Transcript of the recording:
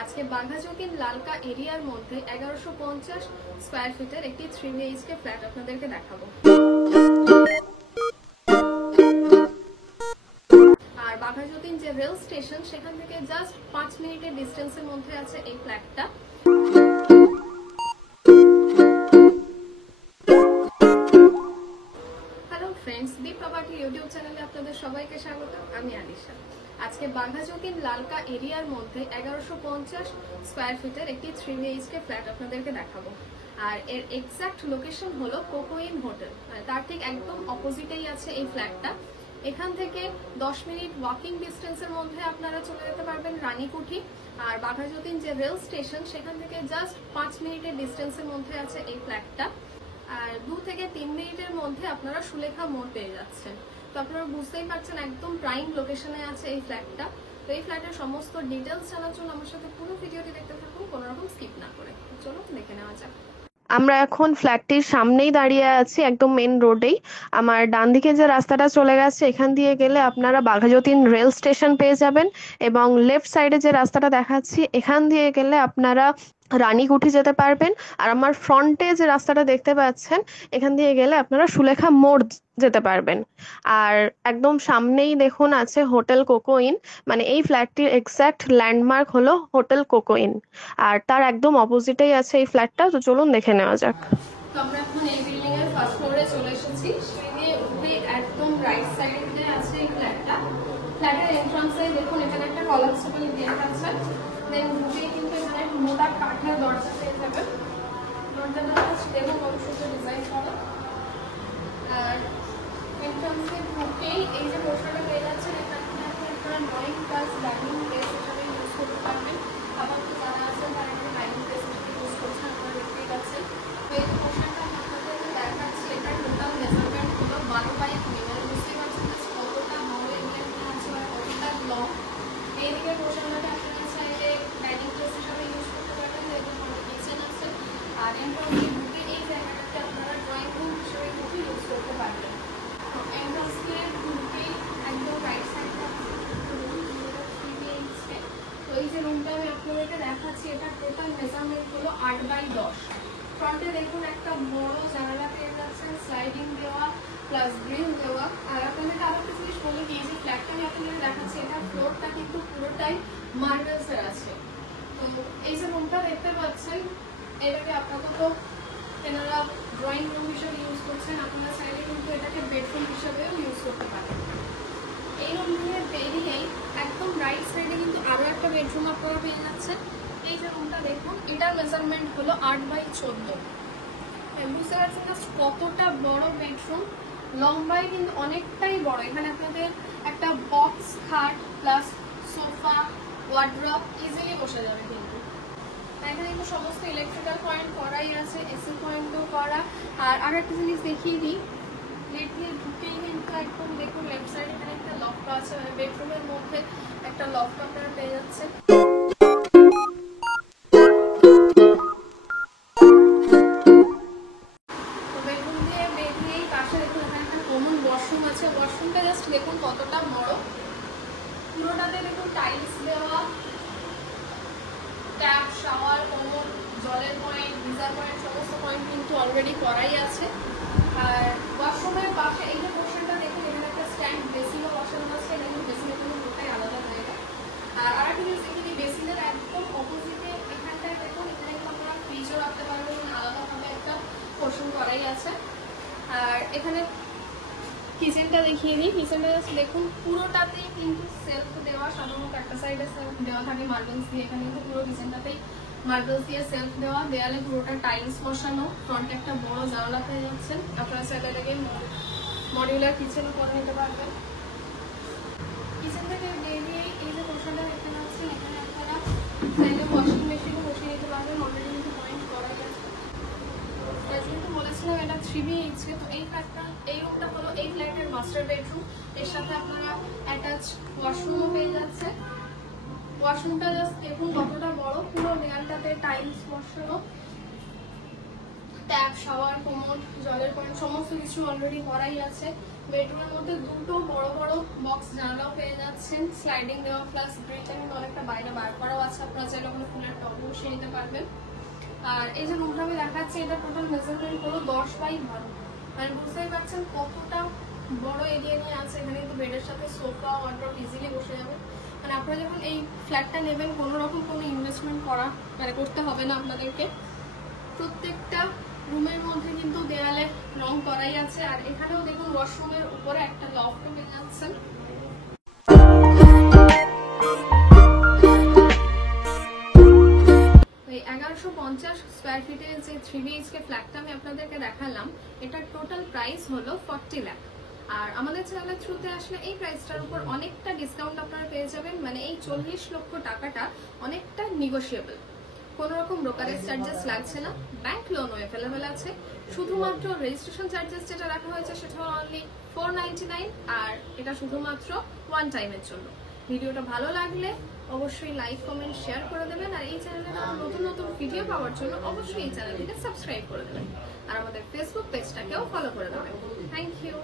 আজকে বাঘাযতীন লালকা এরিয়ার মধ্যে 1150 স্কয়ার ফিটের একটি 3 BHK ফ্ল্যাট আপনাদেরকে দেখাবো। আর বাঘাযতীন যে রেল স্টেশন সেখান থেকে জাস্ট 5 মিনিটের ডিস্টেন্সের মধ্যে আছে এই ফ্ল্যাটটা। হ্যালো ফ্রেন্ডস, দীপ প্রপার্টি ইউটিউব চ্যানেলে আপনাদের সবাইকে স্বাগত। আমি আলিশা। আজকে বাঘাযতীন লালকা এরিয়ার মধ্যে 1150 স্কয়ার ফিটের একটি 3 BHK ফ্ল্যাট আপনাদেরকে দেখাবো। আর এর এক্সাক্ট লোকেশন হলো কোকোইন হোটেল, তার ঠিক একদম অপোজিটেই আছে এই ফ্ল্যাটটা। এখান থেকে 10 মিনিট ওয়াকিং ডিস্টেন্সের মধ্যে আপনারা চলে যেতে পারবেন রানীকুঠি। আর বাঘাযতীন যে রেল স্টেশন সেখান থেকে জাস্ট 5 মিনিটের ডিস্টেন্সের মধ্যে আছে এই ফ্ল্যাটটা। আর 2 থেকে 3 মিনিটের মধ্যে আপনারা সুলেখা মোড় পেয়ে যাচ্ছেন। তো আপনারা বুঝতেই পারছেন একদম প্রাইম লোকেশনে আছে এই ফ্ল্যাটটা। তো এই ফ্ল্যাটের সমস্ত ডিটেলস জানার জন্য আমার সাথে পুরো ভিডিওটি দেখতে থাকুন, কোনো রকম স্কিপ না করে। চলো দেখে নেওয়া যাক। আমরা এখন ফ্ল্যাটটির সামনেই দাঁড়িয়ে আছি, একদম মেন রোডেই। আমার ডান দিকে যে রাস্তাটা চলে গেছে এখান দিয়ে গেলে আপনারা বাঘাযতীন রেল স্টেশন পেয়ে যাবেন, এবং লেফট সাইডে যে রাস্তাটা দেখাচ্ছি এখান দিয়ে গেলে আপনারা রানীকুঠি যেতে পারবেন। আর আমার ফ্রন্টে যে রাস্তাটা দেখতে পাচ্ছেন এখান দিয়ে গেলে আপনারা সুলেখা মোড় যেতে পারবেন। আর একদম সামনেই দেখুন আছে হোটেল কোকোইন, মানে এই ফ্ল্যাটটির এক্স্যাক্ট ল্যান্ডমার্ক হলো হোটেল কোকোইন। আর তার একদম অপোজিটেই আছে এই ফ্ল্যাটটা। তো চলুন দেখে নেওয়া যাক। তো আমরা এখন এই বিল্ডিং এর ফার্স্ট ফ্লোরে চলে এসেছি। সিঁড়ি দিয়ে উঠে একদম রাইট সাইডে আছে এই ফ্ল্যাটটা। ফ্ল্যাটের এন্ট্রান্সে দেখুন এখানে একটা কলাপসিবল গেট আছে। দেন ঢুকেই কিন্তু এখানে মোটা কাঠের দরজা পেয়ে যাবেন। দরজাটা দেখুন কত সুন্দর ডিজাইন করা। আর এন্ট্রান্সে ঢুকেই এই যে পোস্টারটা পেয়ে যাচ্ছেন, এখানে আপনারা ড্রয়িং প্লাস ডাইনিং প্লেস হিসাবে ইউজ করতে পারবেন। আবার তো যারা আছেন তারা একটা ডাইনিং প্লেস হিসেবে ইউজ করছেন, আপনারা দেখতেই পাচ্ছেন। তো এই পোস্টারটা আমি আপনাদের দেখাচ্ছি, এটার টোটাল মেজারমেন্ট হলো 12/2। মানে বুঝতেই পারছেন কতটা বড় এরিয়া আছে, মানে কতটা লং। এইদিকে পোস্টারটা আপনারা চাইলে ডাইনিং প্লেস হিসাবে ইউজ করতে পারবেন, যেহেতু আমাদের কিচেন আছে। আর এন্ট্রান্সে ঢুকে এই জায়গাটাকে আপনারা ড্রয়িং রুম হিসেবে কিন্তু ইউজ করতে পারবেন। এন্ট্রান্স দিয়ে ঢুকেই একদম রাইট সাইডে তো এই যে রুমটা আমি আপনাদেরকে দেখাচ্ছি, এটা টোটাল মেজারমেন্ট হলো 8/10। ফ্রন্টে দেখুন একটা বড় জানালা পেয়ে যাচ্ছেন, স্লাইডিং দেওয়া প্লাস গ্রিল দেওয়া। আর আপনাদেরকে আরো একটা জিনিস বলে দিই, যে ফ্ল্যাটটা আমি আপনাদের দেখাচ্ছি এটা ফ্লোরটা কিন্তু পুরোটাই মার্বেলসের আছে। তো এই যে রুমটা দেখতে পাচ্ছেন, এটাকে আপাতত এনারা ড্রয়িং রুম হিসেবে ইউজ করছেন। আপনারা চাইলে কিন্তু এটাকে বেডরুম হিসেবেও ইউজ করতে পারেন। এই রুম থেকে বেরিয়েই একদম রাইট সাইডে কিন্তু আরো একটা বেডরুম আপনারা পেয়ে যাচ্ছেন। এই যে রুমটা দেখুন, এটার মেজারমেন্ট হলো 8/14। বুঝতে পারছেন না কতটা বড় বেডরুম, লম্বায় কিন্তু অনেকটাই বড়। এখানে আপনাদের একটা বক্স খাট প্লাস সোফা ওয়ার্ড্রপ ইজিলি বসে যাবে। কিন্তু এখানে কিন্তু সমস্ত ইলেকট্রিক্যাল পয়েন্ট করাই আছে, এসি পয়েন্টও করা। আর আরেকটা জিনিস দেখিয়ে দিই, গেট দিয়ে ঢুকেই কিন্তু একদম দেখুন লেফট সাইডে এখানে একটা লফট আছে, মানে বেডরুমের মধ্যে একটা লফট আপনারা পেয়ে যাচ্ছেন। বেডরুম দিয়ে বেরিয়েই পাশে দেখুন এখানে একটা কমন ওয়াশরুম আছে। ওয়াশরুমটা জাস্ট দেখুন কতটা বড়, পুরোটাতে দেখুন টাইলস দেওয়া, ট্যাপ শাওয়ার কমন জলের পয়েন্ট গিজার পয়েন্ট সমস্ত পয়েন্ট কিন্তু অলরেডি করাই আছে। আর ওয়াশরুমের পাশে এই যে পোর্শনটা দেখুন, এখানে একটা স্ট্যান্ড বেসিনও বসানো আছে। দেখুন বেসিনের কোনো পুরোটাই আলাদা জায়গা। আর আরেকটা জিনিস দেখি, বেসিনের একদম অপোজিটে এখানটায় দেখুন, এখানে কিন্তু আপনারা ফ্রিজও রাখতে পারবেন, আলাদাভাবে একটা পোর্শন করাই আছে। আর এখানে কিচেনটা দেখিয়ে দিই। কিচেনটা দেখুন পুরোটাতেই কিন্তু সেলফ দেওয়া, সাধারণত একটা সাইডে সেলফ দেওয়া থাকে মার্বেলস দিয়ে, এখানে কিন্তু পুরো কিচেনটাতেই মার্বেলস দিয়ে সেলফ দেওয়া। দেয়ালে পুরোটা টাইলস বসানো, ফ্রন্টে একটা বড় জানালা পেয়ে যাচ্ছেন। আপনারা চাইলে এটাকে মডিউলার কিচেনও করে নিতে পারবেন। কিচেন থেকে বেরিয়ে এই যে পোর্শনটা দেখতে পাচ্ছেন, এখানে আপনারা চাইলে ওয়াশিং মেশিনও বসিয়ে নিতে পারবেন, অলরেডি কিন্তু পয়েন্ট করাই আছে। যেহেতু বলেছিলাম এটা 3 BHK, তো এই ফ্ল্যাটটা এই রুমটা হলো এই ফ্ল্যাটের মাস্টার বেডরুম। এর সাথে আপনারা অ্যাটাচ ওয়াশরুমও পেয়ে যাচ্ছে। ওয়াশরুমটা জাস্ট দেখুন কতটা বড়, পুরো দেয়ালটাতে টাইলস বসানো। ট্যাপ, শাওয়ার, কোমোড, জলের পয়েন্ট সমস্ত কিছু অলরেডি করাই আছে। বেডরুমের মধ্যে দুটো বড় বড় বক্স জানালাও পেয়ে যাচ্ছেন, স্লাইডিং দেওয়া প্লাস গ্রিলটা কিন্তু অনেকটা বাইরে বার করাও আছে, আপনারা চাইলে ওখানে ফুলের টব বসিয়ে নিতে পারবেন। আর এই যে রুমটা আমি দেখাচ্ছি, এটা টোটাল মেজারমেন্ট হলো 10x12, মানে বুঝতেই পারছেন কতটা বড় এরিয়া নিয়ে আছে। এখানে কিন্তু বেডের সাথে সোফা, ওয়ার্ডরোব ইজিলি বসে যাবে। মানে আপনারা যখন এই ফ্ল্যাটটা নেবেন কোনো রকম কোনো ইনভেস্টমেন্ট করতে হবে না আপনাদেরকে। প্রত্যেকটা রুমের মধ্যে কিন্তু দেয়ালে রং করাই আছে। আর এখানেও দেখুন ওয়াশরুমের উপরে একটা লফট পেয়ে যাচ্ছেন। এই 1150 স্কোয়ার ফিটের যে 3 BHK ফ্ল্যাটটা আমি আপনাদেরকে দেখালাম, এটার টোটাল প্রাইস হলো 40 লাখ। আর আমাদের চ্যানেলের থ্রুতে আসলে এই প্রাইসটার উপর অনেকটা ডিসকাউন্ট আপনারা পেয়ে যাবেন। মানে এই 40 লক্ষ টাকাটা অনেকটা নিগোশিয়েবল, কোনো রকম ব্রোকারেজ চার্জেস লাগছে না, ব্যাংক লোনও অ্যাভেলেবেল আছে। শুধুমাত্র রেজিস্ট্রেশন চার্জেস যেটা রাখা হয়েছে সেটা অনলি 499, আর এটা শুধুমাত্র ওয়ান টাইমের জন্য। ভিডিওটা ভালো লাগলে অবশ্যই লাইক, কমেন্ট, শেয়ার করে দেবেন। আর এই চ্যানেলে নতুন নতুন ভিডিও পাওয়ার জন্য অবশ্যই এই চ্যানেলটিকে সাবস্ক্রাইব করে দেবেন, আর আমাদের ফেসবুক পেজটাকেও ফলো করে দেবেন। Thank you.